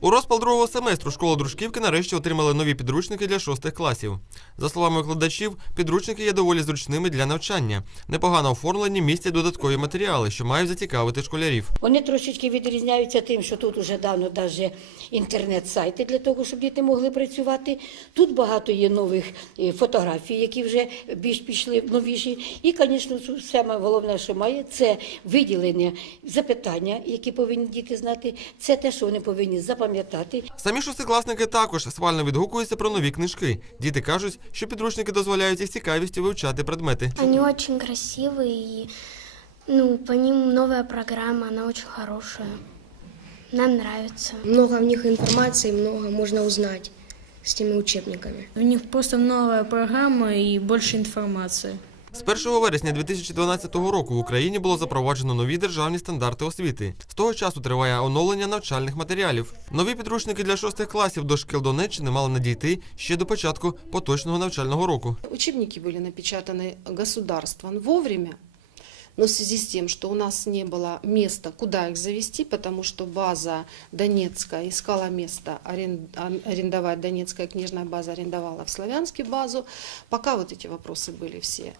У розпал другого семестру школи дружківки нарешті отримали нові підручники для шостих класів. За словами викладачів, підручники є доволі зручними для навчання. Непогано оформлені містять додаткові матеріали, що мають зацікавити школярів. Вони трошечки відрізняються тим, що тут вже давно навіть інтернет-сайти для того, щоб діти могли працювати. Тут багато є нових е, фотографій, які вже більш пішли новіші. І, звісно, саме головне, що має, це виділення запитання, які повинні діти знати. Це те, що вони повинні запам'ятати. Самі шостикласники також схвально відгукуються про нові книжки. Діти кажуть, що підручники дозволяють із цікавістю вивчати предмети. Они очень красивые и ну, по ним новая программа, она очень хорошая. Нам нравится. Много в них информации, много можно узнать с теми учебниками. В них просто новая программа и больше информации. З 1 вересня 2012 року в Україні було запроваджено нові державні стандарти освіти. З того часу триває оновлення навчальних матеріалів. Нові підручники для шостих класів до шкіл Донеччини мали надійти ще до початку поточного навчального року. Учебники були напечатані государством вовремя, но в связи с тем, что у нас не было места, куда их завести, потому что база Донецкая искала место арен- ан- арендовать, Донецкая книжная база арендовала в Славянске базу, пока вот эти вопросы были все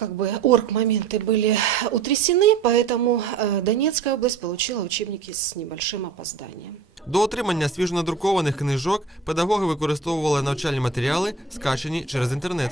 как бы орг-моменты были утрясены, поэтому э, Донецкая область получила учебники с небольшим опозданием. До отримання свіжонадрукованих книжок педагоги використовували навчальні матеріали, скачані через інтернет.